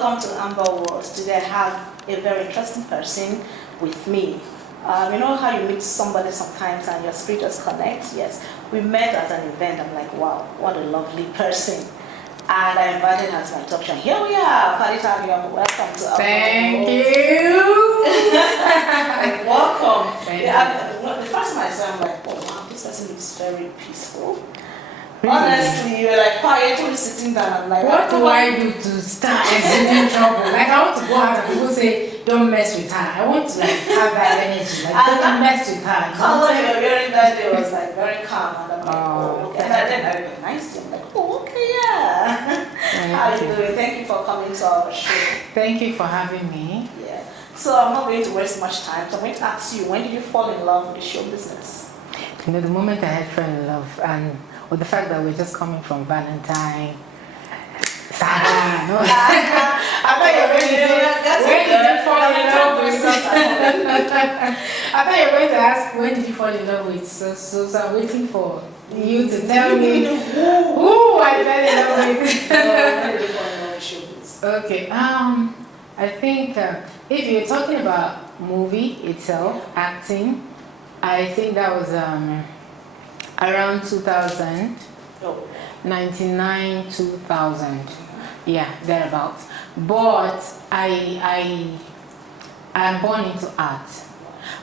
welcome to AmberWorld. Today I have a very interesting person with me. You know how you meet somebody sometimes and your spirit just connects? Yes, we met at an event. I'm like, wow, what a lovely person. And I invited her to my talk show. Here we are, Padita, welcome to AmberWorld. Thank you. Welcome. Thank The first time I saw him, I'm like, oh wow, this person looks very peaceful. Really? Honestly, you were like quietly sitting down. I'm like, What do I do to start exuding trouble? Like I want to go out and people say, don't mess with her. I want to like have that energy. Like don't mess with her. The color you were wearing that day was like very calm. And I'm like, Oh, okay. And then I recognized him. Like, oh, okay, yeah. How are you doing? Thank you for coming to our show. Thank you for having me. Yeah. So I'm not going to waste much time. So I'm going to ask you, when did you fall in love with the show business? You know, the moment I had fell in love and with the fact that we're just coming from Valentine, Saga, no. I thought you were going to say, when did you fall in love with? I thought you were going to ask, when did you fall in love with? So I'm waiting for you to tell me who I fell in love with. When did you fall in love with show business? Okay, I think if you're talking about movie itself, acting, I think that was around 2000, Oh. 99, 2000, yeah, thereabouts. But I'm born into art.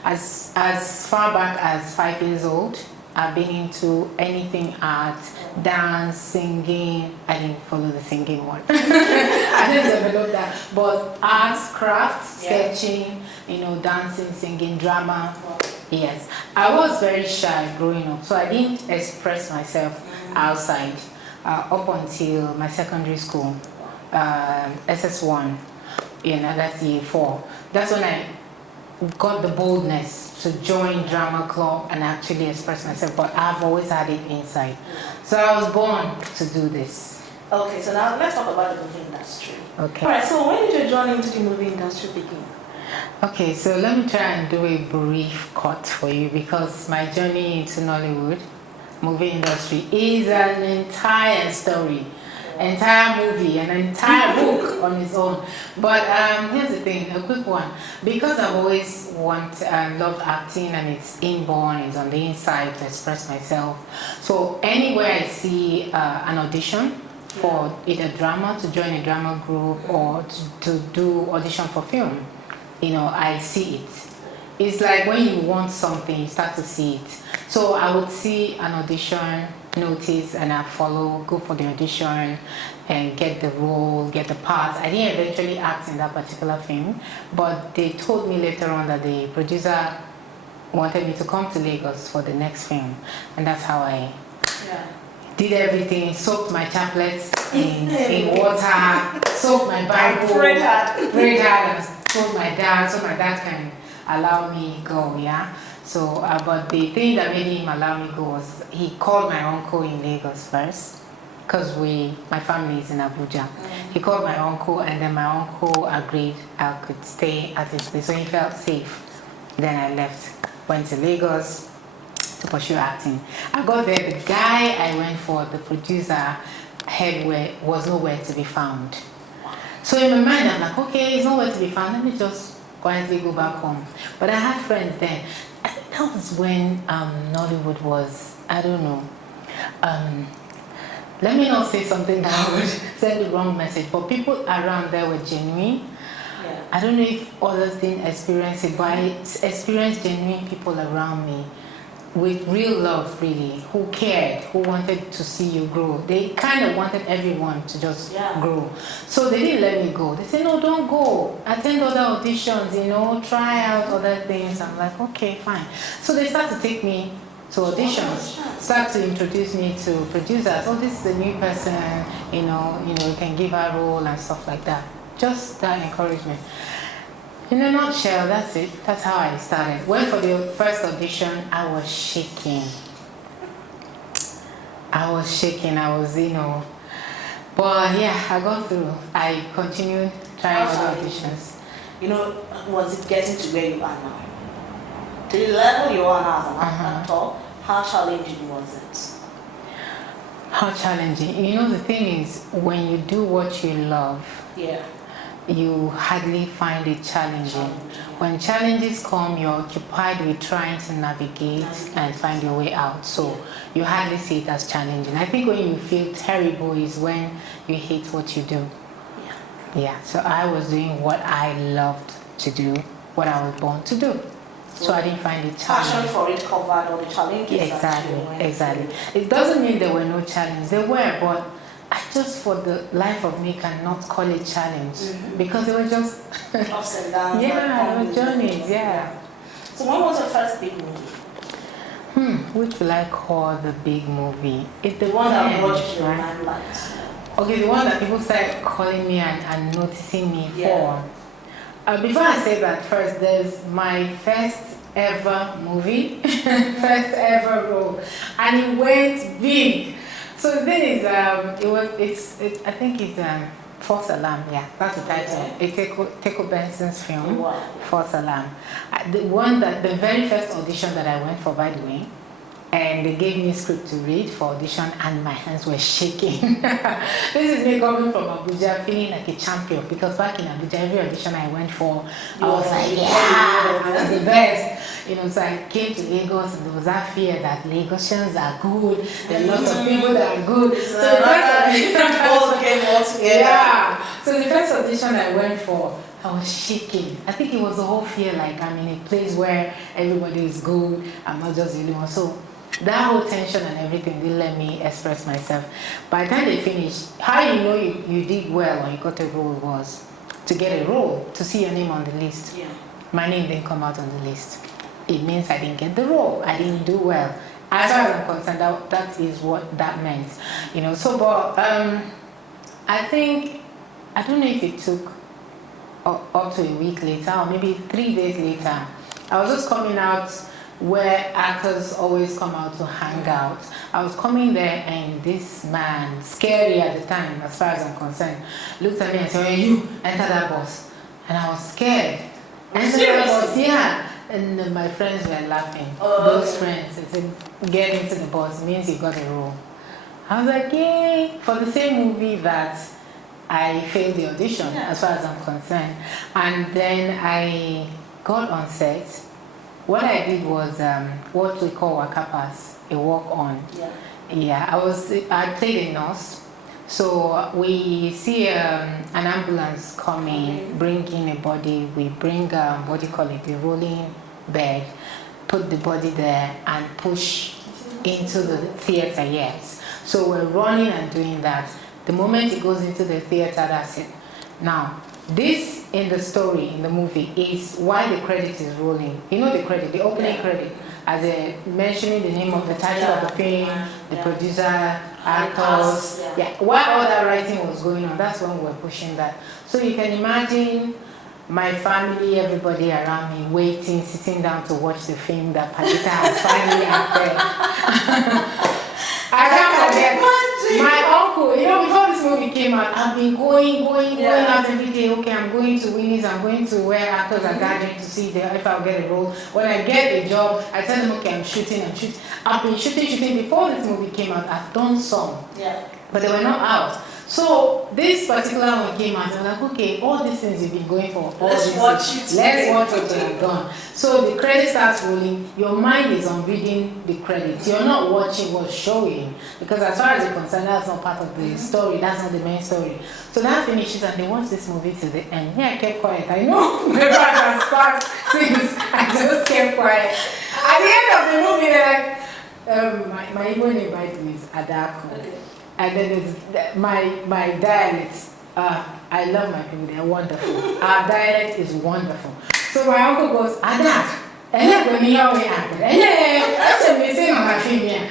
As far back as 5 years old, I've been into anything art, dance, singing. I didn't follow the singing one. I didn't develop that. But arts, craft, sketching, you know, dancing, singing, drama. Yes. I was very shy growing up, so I didn't express myself outside up until my secondary school, SS1, you know, that's year 4. That's when I got the boldness to join drama club and actually express myself, but I've always had it inside. So I was born to do this. Okay, so now let's talk about the movie industry. Okay. Alright, so when did your journey into the movie industry begin? Okay, so let me try and do a brief cut for you because my journey into Nollywood movie industry is an entire story, entire movie, an entire book on its own. But here's the thing, a quick one. Because I've always loved acting and it's inborn, it's on the inside to express myself. So anywhere I see an audition for either drama, to join a drama group or to do audition for film, you know, I see it. It's like when you want something, you start to see it. So I would see an audition, notice, and I follow, go for the audition, and get the role, get the part. I didn't eventually act in that particular film, but they told me later on that the producer wanted me to come to Lagos for the next film, and that's how I did everything, soaked my chaplets in water, soaked my Bible, prayed hard, and told my dad, so my dad can allow me go, yeah. So, but the thing that made him allow me go was he called my uncle in Lagos first, because my family is in Abuja. He called my uncle, and then my uncle agreed I could stay at his place, so he felt safe. Then I left, went to Lagos to pursue acting. I got there, the guy I went for, the producer, was nowhere to be found. So in my mind, I'm like, okay, he's nowhere to be found. Let me just quietly go back home. But I had friends then. I think that was when Nollywood was, I don't know. Let me not say something that would send the wrong message, but people around there were genuine. Yeah. I don't know if others didn't experience it, but I experienced genuine people around me with real love, really, who cared, who wanted to see you grow. They kind of wanted everyone to just grow. So they didn't let me go. They said, no, don't go. Attend other auditions, you know, try out other things. I'm like, okay, fine. So they started to take me to auditions, start to introduce me to producers. Oh, this is a new person, you know, you can give her a role and stuff like that. Just that encouragement. In a nutshell, that's it. That's how I started. Went for the first audition, I was shaking. I was, you know. But yeah, I got through. I continued trying other auditions. You know, was it getting to where you are now? To the level you are now as an actor, how challenging was it? How challenging? You know, the thing is, when you do what you love, you hardly find it challenging. When challenges come, you're occupied with trying to navigate and find your way out. So you hardly see it as challenging. I think when you feel terrible is when you hate what you do. Yeah, so I was doing what I loved to do, what I was born to do. So I didn't find it challenging. Passion for it covered all the challenges. Exactly. It doesn't mean there were no challenges. There were, but I just, for the life of me, cannot call it challenge because they were just ups and downs. Journeys. Yeah. So when was your first big movie? Which will I call the big movie? It's The one that brought you right? Limelight. Okay, the one that people started calling me and noticing me for. Before I say that, first, there's my first ever movie, first ever role, and it went big. So the thing is, I think it's False Alarm. Yeah, that's the title. It's Teko Benson's film, False Alarm. The very first audition that I went for, by the way, and they gave me a script to read for audition, and my hands were shaking. This is me coming from Abuja, feeling like a champion, because back in Abuja, every audition I went for, I was like, yeah, I was the best. So I came to Lagos, and there was that fear that Lagosians are good. There are lots of people that are good. So the first audition, all came all together. Yeah. So the first audition I went for, I was shaking. I think it was the whole fear, like I'm in a place where everybody is good. I'm not just the only one. So that whole tension and everything didn't let me express myself. By the time they finished, how you know you did well or you got a role was to get a role, to see your name on the list. Yeah. My name didn't come out on the list. It means I didn't get the role. I didn't do well. As far as I'm concerned, that is what that meant. So but I think, I don't know if it took up to a week later or maybe 3 days later, I was just coming out where actors always come out to hang out. I was coming there, and this man, scary at the time as far as I'm concerned, looked at me and said, "Hey, you enter that bus." And I was scared. Enter that bus, yeah. And my friends were laughing. Those friends, they said, "Get into the bus, means you got a role." I was like, yay, for the same movie that I failed the audition, as far as I'm concerned. And then I got on set. What I did was what we call wakapas, a walk-on. I played a nurse. So we see an ambulance coming, bring in a body. We bring, what do you call it, a rolling bed, put the body there and push into the theater, yes. So we're running and doing that. The moment it goes into the theater, that's it. Now, this in the story, in the movie, is why the credit is rolling. You know the credit, the opening credit, as a mentioning the name of the title of the film, the producer, actors. While all that writing was going on, that's when we were pushing that. So you can imagine my family, everybody around me, waiting, sitting down to watch the film that Padita has finally acted. I can't forget my uncle. Before this movie came out, I've been going out every day. Okay, I'm going to Winnie's. I'm going to where actors are gathering to see if I'll get a role. When I get a job, I tell them, okay, I'm shooting. I've been shooting before this movie came out. I've done some, but they were not out. So this particular one came out, and I'm like, okay, all these things you've been going for, let's watch what you've done. So the credit starts rolling. Your mind is on reading the credits. You're not watching what's showing, because as far as you're concerned, that's not part of the story. That's not the main story. So that finishes, and they watch this movie to the end. I kept quiet. I know my back has passed since I just kept quiet. At the end of the movie, they're like, my Igbo name, by the way, is Adako. Okay. And then there's my dialect. I love my people, they're wonderful. Our dialect is wonderful. So my uncle goes, Adak, when you hear me happen, that's a missing on my female.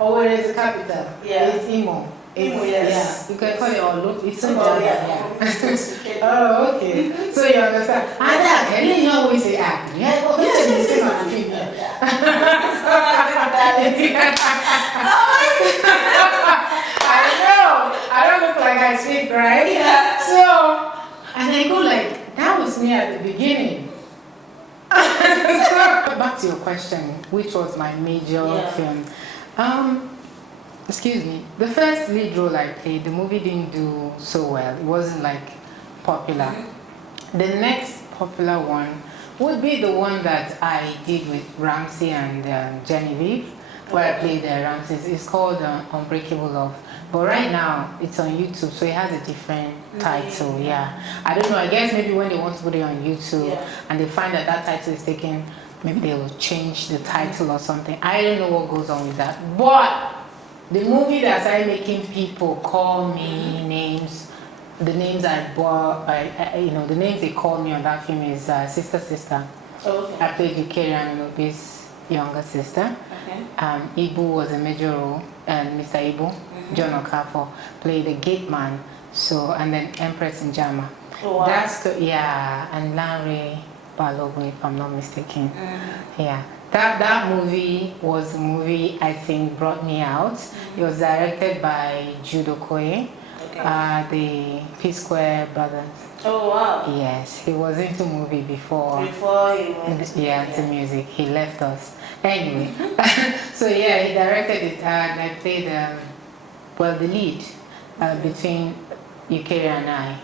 Or is the capital? It's Imo. Yes. You can call it all look. It's so Oh, okay. So you understand? Adak, and then you always say, that's a missing on my female. I don't look like I speak, right? So, and I go like, that was me at the beginning. So, back to your question, which was my major film. excuse me, the first lead role I played, the movie didn't do so well. It wasn't like popular. The next popular one would be the one that I did with Ramsey and Genevieve, where I played Ramsey. It's called Unbreakable Love. But right now, it's on YouTube, so it has a different title, yeah. I don't know, I guess maybe when they want to put it on YouTube and they find that that title is taken, maybe they will change the title or something. I don't know what goes on with that. But the movie that started making people call me names, the names I bought, the names they called me on that film is Sister Sister. Okay. I played Victoria and Obi's younger sister. Okay. Ibu was a major role, and Mr. Ibu, John Okafor, played the gate man. So, and then Empress Njama. Oh, wow. That's the, and Larry Balogun, if I'm not mistaken. Yeah. That movie was the movie I think brought me out. It was directed by Jude Okoye, the P-Square brothers. Oh wow. Yes, he was into movie before He went to music. He left us. Anyway, so yeah, he directed it and I played the lead between Ukeri and I.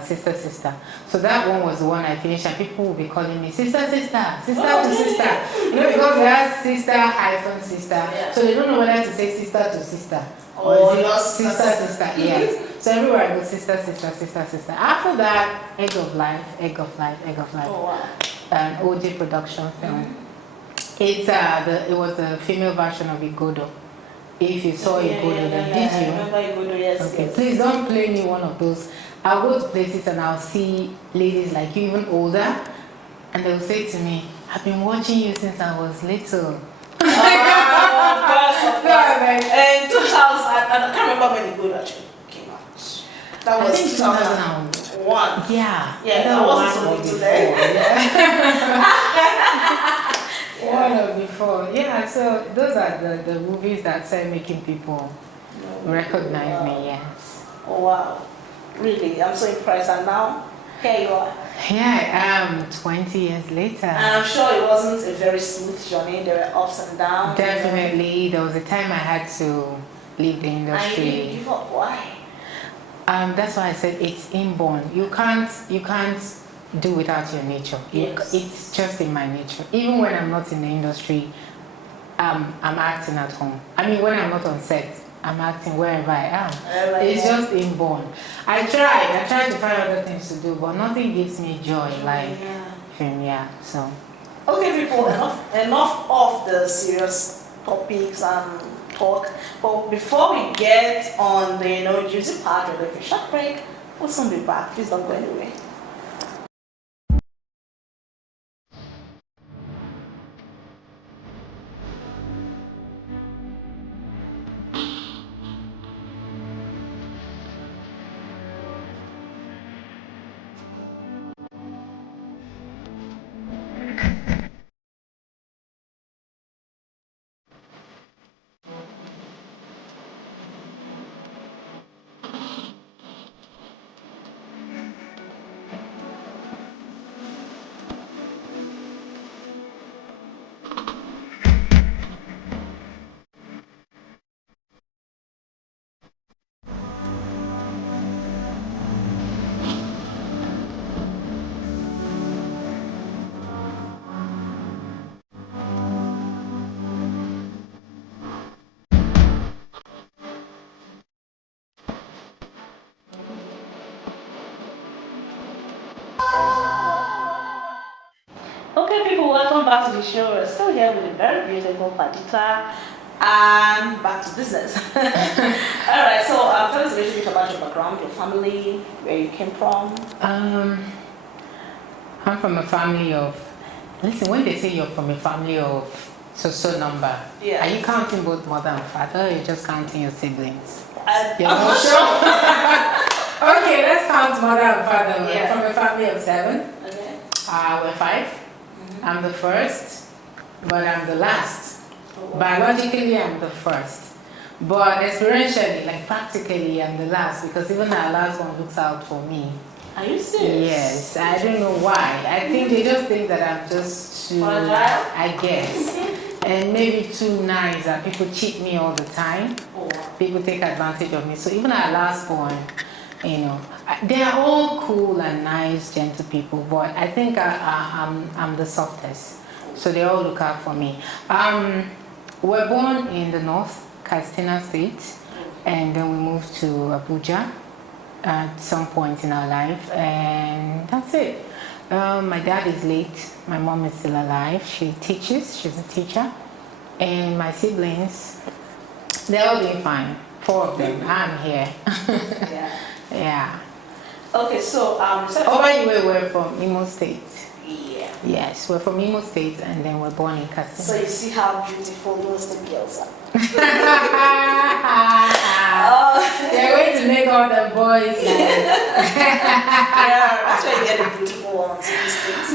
Sister. So that one was the one I finished, and people will be calling me sister to sister. You know, because they have sister. So they don't know whether to say sister to sister or sister. Yes. So everywhere I go, sister. After that, Egg of Life. Oh wow. An OJ production film. It was a female version of Igodo. If you saw Igodo, then did you? I remember Igodo, yes. Okay, please don't play me one of those. I'll go to places and I'll see ladies like you, even older, and they'll say to me, I've been watching you since I was little. Of course. In 2000, I can't remember when Igodo actually came out. That was 2001. Yeah. Yeah, that wasn't so little then. One or before. Yeah, so those are the movies that started making people recognize me, yes. Oh wow. Really, I'm so impressed. And now, here you are. Yeah, 20 years later. And I'm sure it wasn't a very smooth journey. There were ups and downs. Definitely. There was a time I had to leave the industry. And you didn't give up. Why? That's why I said it's inborn. You can't do without your nature. Yes. It's just in my nature. Even when I'm not in the industry, I'm acting at home. I mean, when I'm not on set, I'm acting wherever I am. It's just inborn. I try to find other things to do, but nothing gives me joy like film. Yeah. So. Okay, people. Enough of the serious topics and talk. But before we get on the juicy part of the short break, we'll soon be back. Please don't go anywhere. Okay, people, welcome back to the show. We're still here with the very beautiful Padita, and back to business. Alright, so tell us a little bit about your background, your family, where you came from. I'm from a family of, listen, when they say you're from a family of so number, are you counting both mother and father, or are you just counting your siblings? I'm not sure. Okay, let's count mother and father. We're from a family of 7. Okay. We're 5. I'm the first, but I'm the last. Biologically, I'm the first. But experientially, like practically, I'm the last, because even our last one looks out for me. Are you serious? Yes, I don't know why. I think they just think that I'm just too, fragile? I guess. And maybe too nice that people cheat me all the time. Oh, wow. People take advantage of me. So even our last born, they are all cool and nice, gentle people, but I think I'm the softest. So they all look out for me. We're born in the north, Katsina State, and then we moved to Abuja at some point in our life, and that's it. My dad is late, my mom is still alive, she teaches, she's a teacher, and my siblings, they're all doing fine, 4 of them, I'm here. Yeah. Yeah. Okay, so Anyway, we're from Imo State. Yeah. Yes, we're from Imo State, and then we're born in Katsina. So you see how beautiful those the girls are. They're going to make all the boys like. Yeah, that's why you get the beautiful ones in the States.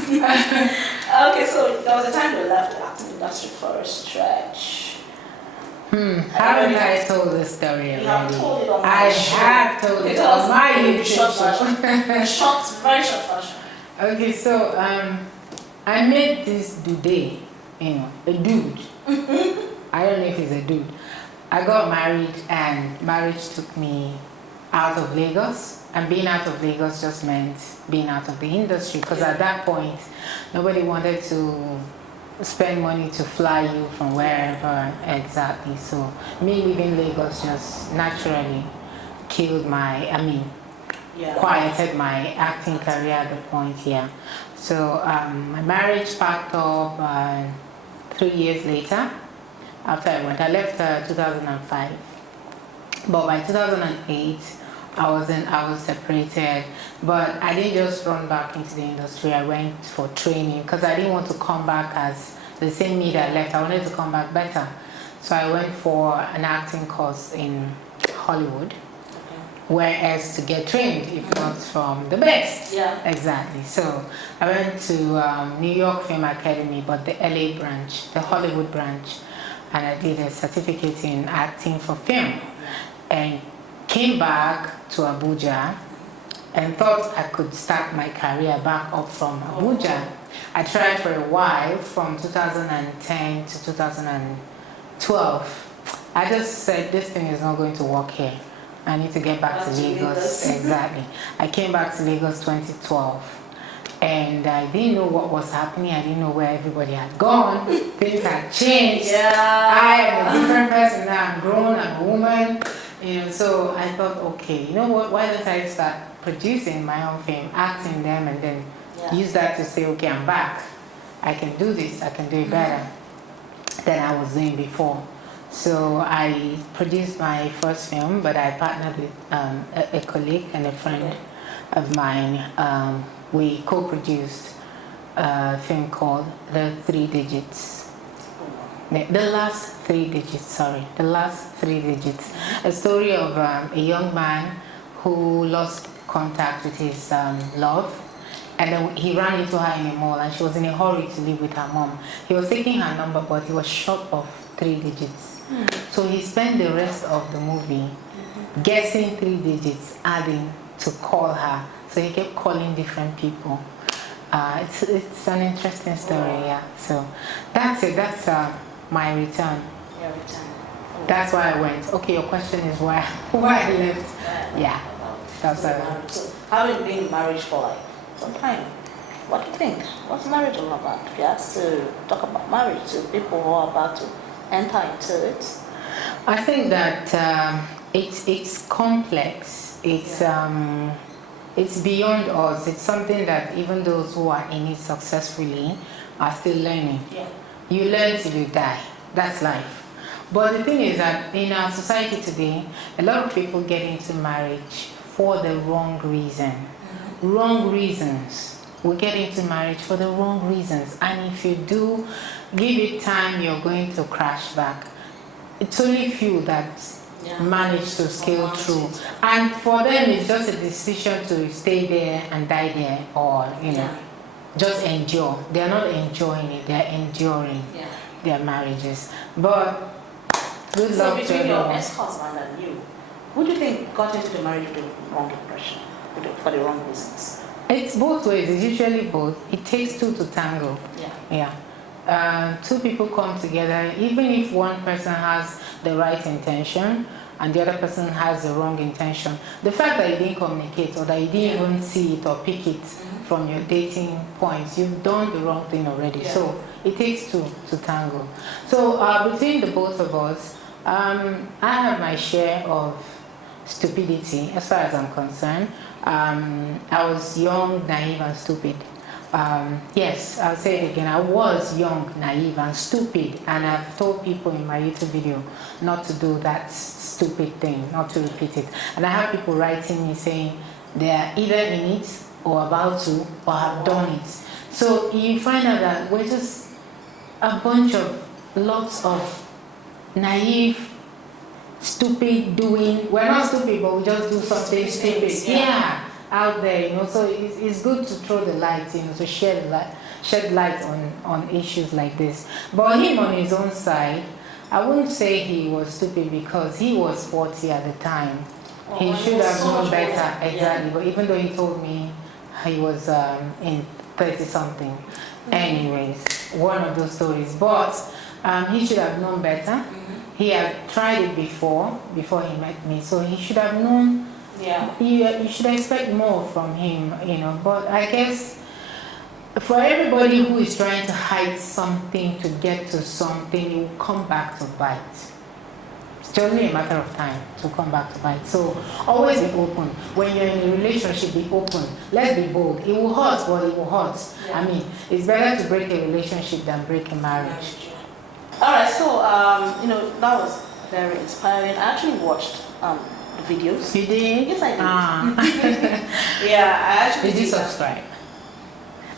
Okay, so there was a time you left the acting industry for a stretch. Haven't I told this story already? You have told it on my I show. have told it on my YouTube show. Short, very short version. Okay, so I met this dude, a dude. I don't know if he's a dude. I got married, and marriage took me out of Lagos. And being out of Lagos just meant being out of the industry, because at that point, nobody wanted to spend money to fly you from wherever exactly. So me leaving Lagos just naturally killed quieted my acting career at the point, yeah. So my marriage packed up 3 years later after I went. I left 2005, but by 2008 I was separated, but I didn't just run back into the industry. I went for training because I didn't want to come back as the same me that I left. I wanted to come back better. So I went for an acting course in Hollywood, whereas to get trained, if not from the best. Yeah. Exactly. So I went to New York Film Academy, but the LA branch, the Hollywood branch, and I did a certificate in acting for film, and came back to Abuja and thought I could start my career back up from Abuja. I tried for a while from 2010 to 2012. I just said, this thing is not going to work here. I need to get back to Lagos. Exactly. I came back to Lagos 2012. And I didn't know what was happening. I didn't know where everybody had gone. Things had changed. Yeah. I am a different person now. I'm grown, I'm a woman. So I thought, okay, you know what? Why don't I start producing my own film, acting them, and then use that to say, okay, I'm back. I can do this. I can do it better than I was doing before. So I produced my first film, but I partnered with a colleague and a friend of mine. We co-produced a film called The Three Digits. The last 3 digits, sorry. The last 3 digits. A story of a young man who lost contact with his love, and then he ran into her in a mall, and she was in a hurry to live with her mom. He was taking her number, but he was short of 3 digits. So he spent the rest of the movie guessing 3 digits, adding to call her. So he kept calling different people. It's an interesting story, yeah. So that's it. That's my return. Your return. That's why I went. Okay, your question is why I left. Yeah. That's So how have you been in marriage for like some time? What do you think? What's marriage all about? If you have to talk about marriage to people who are about to enter into it. I think that it's complex. It's beyond us. It's something that even those who are in it successfully are still learning. Yeah. You learn till you die. That's life. But the thing is that in our society today, a lot of people get into marriage for the wrong reason. Wrong reasons. We get into marriage for the wrong reasons. And if you do give it time, you're going to crash back. It's only few that manage to scale through. And for them, it's just a decision to stay there and die there, or, just endure. They're not enjoying it, they're enduring their marriages. But good luck to between your everyone. ex-husband and you, who do you think got into the marriage with the wrong impression, for the wrong reasons? It's both ways. It's usually both. It takes two to tango. Yeah. Yeah. two people come together, even if one person has the right intention and the other person has the wrong intention, the fact that you didn't communicate or that you didn't even see it or pick it from your dating points, you've done the wrong thing already. So it takes two to tango. So between the both of us, I have my share of stupidity as far as I'm concerned. I was young, naive, and stupid. Yes, I'll say it again. I was young, naive, and stupid, and I've told people in my YouTube video not to do that stupid thing, not to repeat it. And I have people writing me saying they are either in it or about to or have done it. So you find out that we're just a bunch of lots of naive, stupid doing. We're not stupid, but we just do something stupid. Yeah. Out there, you know, so it's good to throw the light, you know, to shed light on issues like this. But him on his own side, I wouldn't say he was stupid because he was 40 at the time. He should have known better, exactly. But even though he told me he was in 30 something, anyways, one of those stories. But he should have known better. He had tried it before he met me, so he should have known. Yeah, you should expect more from him, you know. But I guess for everybody who is trying to hide something to get to something, it will come back to bite. It's only a matter of time to come back to bite. So always be open. When you're in a relationship, be open. Let's be bold. It will hurt, but it will hurt. Yeah. I mean, it's better to break a relationship than break a marriage. All right, so you know, that was very inspiring. I actually watched videos. You did? Yes, I did. Yeah, I actually did. You subscribe?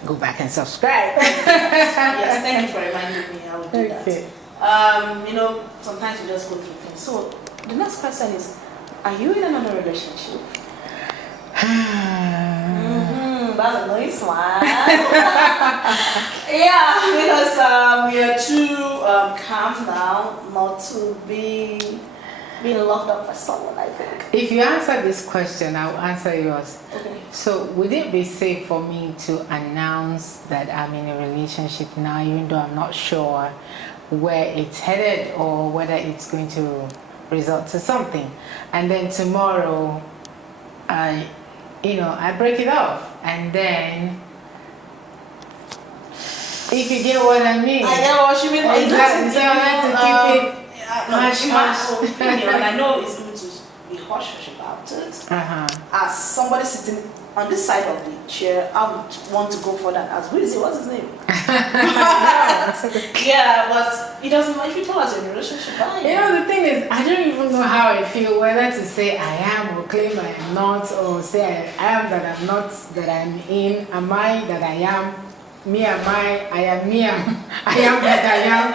Go back and subscribe. Yes, thank you for reminding me. I will do that. You know, sometimes we just go through things. So the next question is, are you in another relationship? That's a nice one. Yeah, because we are too calm now, not to be being locked up for someone, I think. If you answer this question, I'll answer yours. Okay. So would it be safe for me to announce that I'm in a relationship now, even though I'm not sure where it's headed or whether it's going to result to something, and then tomorrow I break it off, and then, if you get what I mean. I get what you mean. Exactly. So I like to keep it hush, hush. And I know it's going to be hush hush about it. As somebody sitting on this side of the chair, I would want to go for that. As who is it? What's his name? Yeah, but it doesn't matter if you tell us you're in a relationship. You know, the thing is, I don't even know how I feel, whether to say I am or claim I am not, or say I am that I'm not, that I'm in, am I that I am, me am I am me, I am that I am.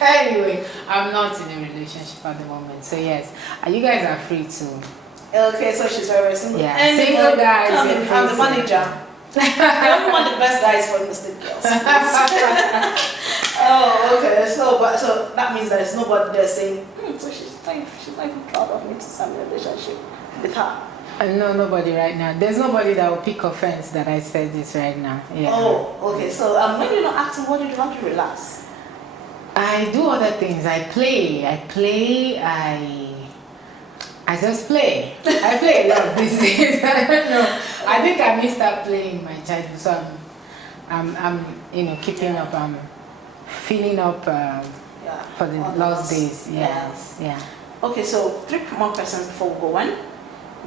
Anyway, I'm not in a relationship at the moment, so yes, you guys are free to. Okay, so she's very single. Yeah, and single guys. I'm the manager. I only want the best guys for Mr. Girls. Oh, okay. So that means there's nobody there saying, so she's not even proud of me to start a relationship with her. No, nobody right now. There's nobody that will pick offense that I said this right now. Yeah. Oh, okay. So when you're not acting, what do you do? How do you relax? I do other things. I play. I just play. I play a lot these days. I don't know. I think I missed out playing in my childhood, so I'm keeping up. I'm filling up for the lost days. Yes. Yeah. Okay, so 3 more questions before we go on.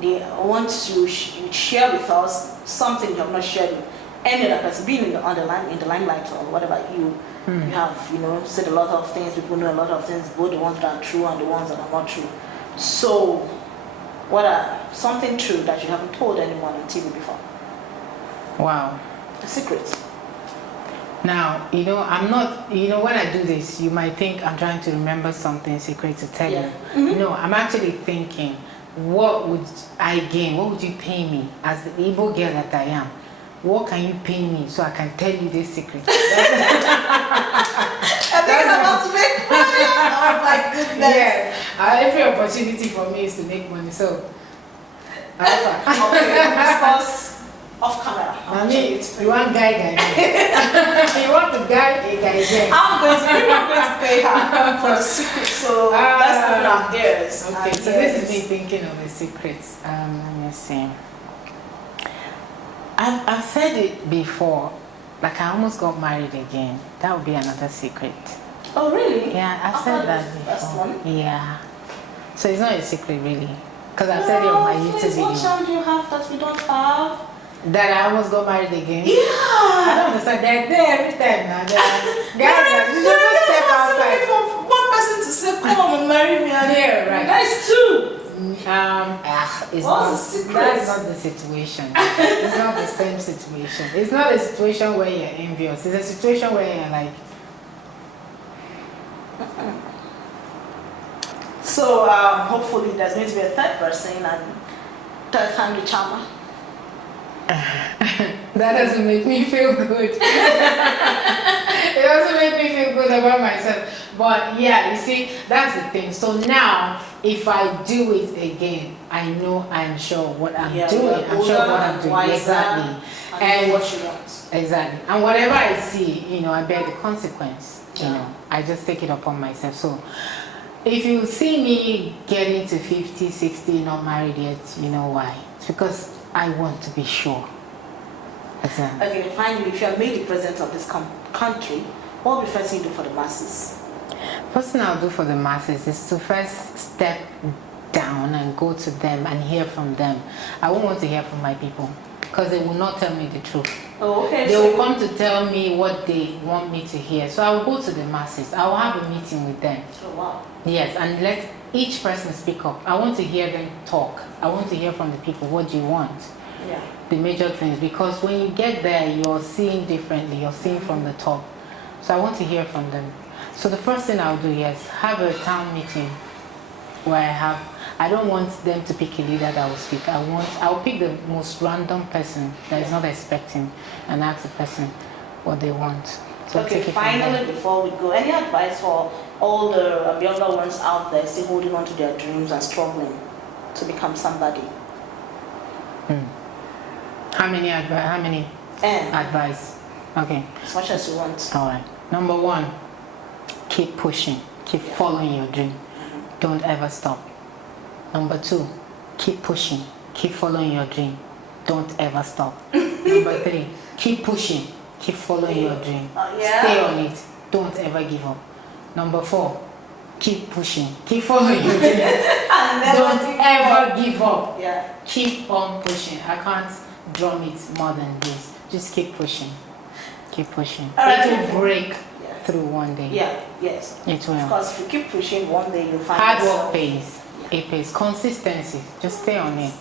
I want you share with us something you have not shared with any other person, being in the limelight or whatever. You have said a lot of things. People know a lot of things, both the ones that are true and the ones that are not true. So, what are something true that you haven't told anyone on TV before? Wow. A secret. Now, I'm not, when I do this, you might think I'm trying to remember something secret to tell you. No, I'm actually thinking, what would I gain? What would you pay me as the evil girl that I am? What can you pay me so I can tell you this secret? I think it's about to make money. Oh my goodness. Yeah. Every opportunity for me is to make money. So, okay, discuss off camera. I mean, you want guy. You want to guide a guy. I'm going to pay her for the secret. So that's open our ears. Okay, so this is me thinking of the secrets. Let me see. I've said it before. Like I almost got married again. That would be another secret. Oh really? Yeah, I've said that before. First one? Yeah. So it's not a secret really. Because I've said it on my YouTube video. What charm do you have that we don't have? That I almost got married again? Yeah! I don't understand. They're there every time now. Guys, you just step outside. For one person to say, come and marry me. Yeah, right. That's two. It's What's not, the secret? that's not the situation. It's not the same situation. It's not a situation where you're envious. It's a situation where you're like... So hopefully there's going to be a third person and third family charmer. That doesn't make me feel good. It doesn't make me feel good about myself. But yeah, you see, that's the thing. So now, if I do it again, I know I'm sure what I'm doing. I'm sure what I'm doing. Exactly. And what you want. Exactly. And whatever I see, I bear the consequence. I just take it upon myself. So if you see me getting to 50, 60, not married yet, you know why? It's because I want to be sure. Exactly. Okay, finally, if you are made the president of this country, what will the first thing you do for the masses? First thing I'll do for the masses is to first step down and go to them and hear from them. I won't want to hear from my people because they will not tell me the truth. Oh, okay. They will come to tell me what they want me to hear. So I will go to the masses. I will have a meeting with them. Oh, wow. Yes, and let each person speak up. I want to hear them talk. I want to hear from the people. What do you want? Yeah. The major things, because when you get there, you're seeing differently. You're seeing from the top. So I want to hear from them. So the first thing I'll do is have a town meeting where I don't want them to pick a leader that will speak. I'll pick the most random person that is not expecting and ask the person what they want. So okay, finally, before we go, any advice for all the younger ones out there still holding on to their dreams and struggling to become somebody? How many advice? Okay. As much as you want. All right. Number one, keep pushing. Keep following your dream. Don't ever stop. Number two, keep pushing. Keep following your dream. Don't ever stop. Number three, keep pushing. Keep following your dream. Stay on it. Don't ever give up. Number four, keep pushing. Keep following your dream. Don't ever give up. Yeah. Keep on pushing. I can't drum it more than this. Just keep pushing. Keep pushing. It will break through one day. Yeah, yes. It will. Because if you keep pushing, one day you'll find hard yourself. work pays. Yeah. It pays. Consistency. Just stay on it.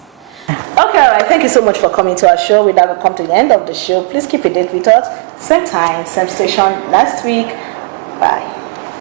Okay, alright. Thank you so much for coming to our show. We've now come to the end of the show. Please keep a date with us. Same time, same station next week. Bye.